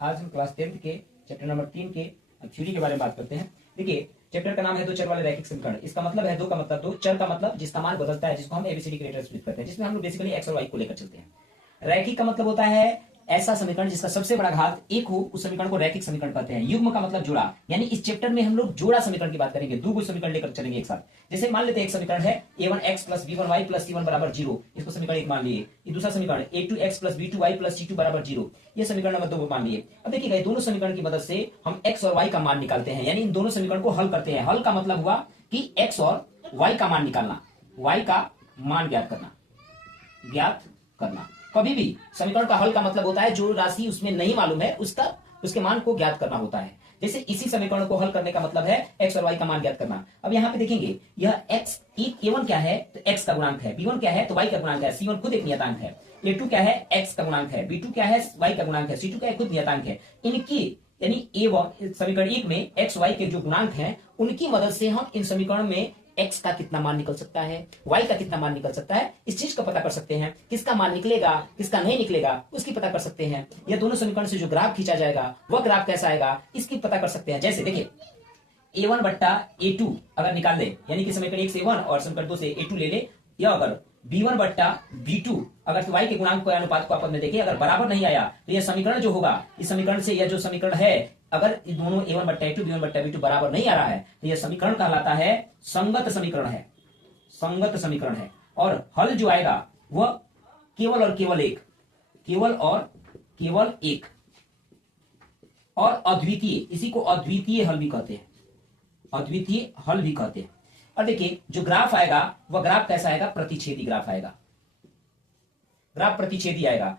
आज हम class 10th के चैप्टर नंबर 3 के थ्योरी के बारे में बात करते हैं। देखिए, चैप्टर का नाम है दो चर वाले रैखिक समीकरण। इसका मतलब है दो का मतलब दो, चर का मतलब जिसका मान बदलता है, जिसको हम एबीसीडी के लेटर करते हैं, जिसमें हम लोग बेसिकली एक्स और वाई को लेकर चलते हैं। रैखिक का मतलब होता है ऐसा समीकरण जिसका सबसे बड़ा घात एक हो, उस समीकरण को रैखिक समीकरण कहते हैं। युग्म का मतलब जोड़ा, यानी इस चैप्टर में हम लोग जोड़ा समीकरण की बात करेंगे, दो समीकरण लेकर चलेंगे एक साथ। जैसे मान लेते हैं एक समीकरण है a1x plus b1y plus c1 बराबर 0, इसको समीकरण एक मान लिए। ये दूसरा समीकरण a2x plus b2y plus c2 बराबर 0, ये समीकरण नंबर 2 मान लिए। अब देखिएगा, ये दोनों समीकरण की मदद से हम x और y का मान निकालते हैं, यानी इन दोनों समीकरण को हल करते हैं। हल का मतलब हुआ कि x और y का मान निकालना, y का मान ज्ञात करना। कभी भी समीकरण का हल का मतलब होता है जो राशि उसमें नहीं मालूम है उसके मान को ज्ञात करना होता है। जैसे इसी समीकरण को हल करने का मतलब है x और y का मान ज्ञात करना। अब यहाँ पे देखेंगे, यह x a1 क्या है तो x का गुणांक है, b1 क्या है तो y का गुणांक है, c1 खुद एक नियतांक है, a2 क्या है x का गुणांक है, b2 क्या है y का गुणांक है, c2 क्या है खुद नियतांक है। इनकी यानी a1 समीकरण 1 में x y के जो गुणांक हैं उनकी मदद से हम इन समीकरण में x का कितना मान निकल सकता है, y का कितना मान निकल सकता है, इस चीज का पता कर सकते हैं। किसका मान निकलेगा किसका नहीं निकलेगा उसकी पता कर सकते हैं। यह दोनों समीकरण से जो ग्राफ खींचा जाएगा वह ग्राफ कैसा आएगा इसकी पता कर सकते हैं। जैसे देखिए, a1 बट्टा a2 अगर निकाल ले, यानी कि समीकरण 1 से 1 और समीकरण 2 से a2 ले ले, या अगर b1 बट्टा b2 अगर y के गुणांक को अनुपात को आपस में देखें, अगर बराबर नहीं आया तो यह समीकरण जो होगा, इस समीकरण से यह जो समीकरण है, अगर ये दोनों a1 बट्टा a2 b1 बट्टा b2 बराबर नहीं आ रहा है तो यह समीकरण कहलाता है संगत समीकरण है, संगत समीकरण है। और हल जो आएगा वह केवल और केवल एक, केवल और केवल एक और अद्वितीय, इसी को अद्वितीय हल भी कहते हैं, अद्वितीय हल भी कहते हैं। और देखिए, जो ग्राफ आएगा वह ग्राफ कैसा आएगा, प्रतिच्छेदी ग्राफ आएगा, ग्राफ प्रतिच्छेदी आएगा।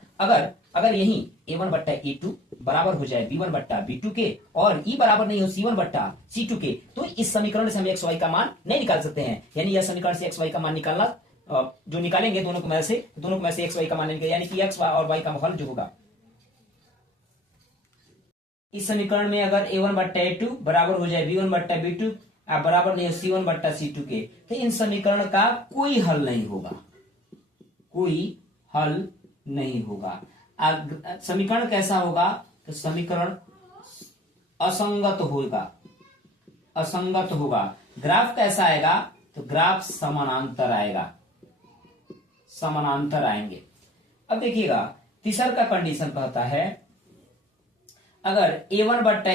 अगर यही a1 बट्टा a2 बराबर हो जाए b1 बट्टा b2 के और e बराबर नहीं हो c1 बट्टा c2 के, तो इस समीकरण से हम x y का मान नहीं निकाल सकते हैं। यानी यह समीकरण से x y का मान निकालना, जो निकालेंगे दोनों में से x y का मान निकालेंगे, यानी कि x और y का हल जो होगा इस समीकरण में, अगर a1 बट्टा a2 बराबर हो जाए b1 बट्टा b2 बराबर नहीं हो c1 बट्टा c2 के, तो इन समीकरण का कोई हल नहीं होगा, कोई हल नहीं होगा। समीकरण कैसा होगा तो समीकरण असंगत होगा, असंगत होगा। ग्राफ कैसा आएगा तो ग्राफ समानांतर आएगा, समानांतर आएंगे। अब देखिएगा, तीसरा का कंडीशन कहता है अगर a1 बट्टा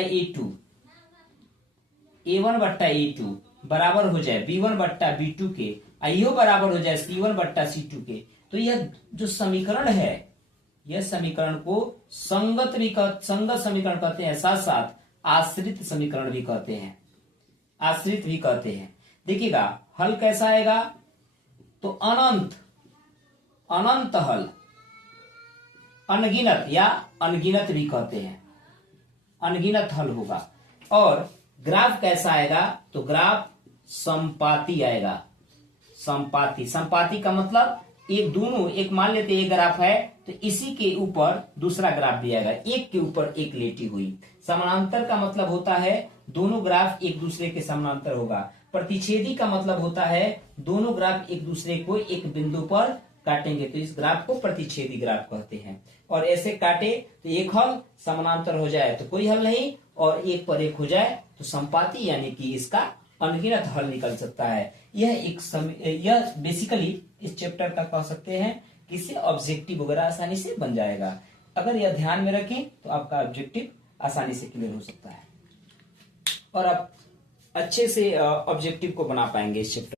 a2 बराबर हो जाए b1 बट्टा b2 के, आइयो बराबर हो जाए c1 बट्टा c2 के, तो यह जो समीकरण है, यह समीकरण को संगत समीकरण कहते हैं, साथ साथ आश्रित समीकरण भी कहते हैं, आश्रित भी कहते हैं। देखिएगा, हल कैसा आएगा तो अनंत, अनंत हल, अनगिनत या अनगिनत भी कहते हैं, अनगिनत हल होगा। और ग्राफ कैसा आएगा तो ग्राफ संपाती आएगा, संपाती। संपाती का मतलब एक मान लेते एक ग्राफ है तो इसी के ऊपर दूसरा ग्राफ भी आएगा, एक के ऊपर एक लेटी हुई। समानांतर का मतलब होता है दोनों ग्राफ एक दूसरे के समानांतर होगा। प्रतिच्छेदी का मतलब होता है दोनों ग्राफ एक दूसरे को एक बिंदु पर काटेंगे, तो इस ग्राफ को प्रतिच्छेदी ग्राफ कहते हैं। और ऐसे काटे तो एक हल, समानांतर हो जाए तो कोई हल नहीं, और एक पर एक हो जाए तो संपाती, यानी कि इसका अनगिनत हल निकल सकता है। यह बेसिकली इस चैप्टर का कह सकते हैं कि इससे ऑब्जेक्टिव वगैरह आसानी से बन जाएगा। अगर यह ध्यान में रखें तो आपका ऑब्जेक्टिव आसानी से क्लियर हो सकता है और आप अच्छे से ऑब्जेक्टिव को बना पाएंगे इस चैप्टर।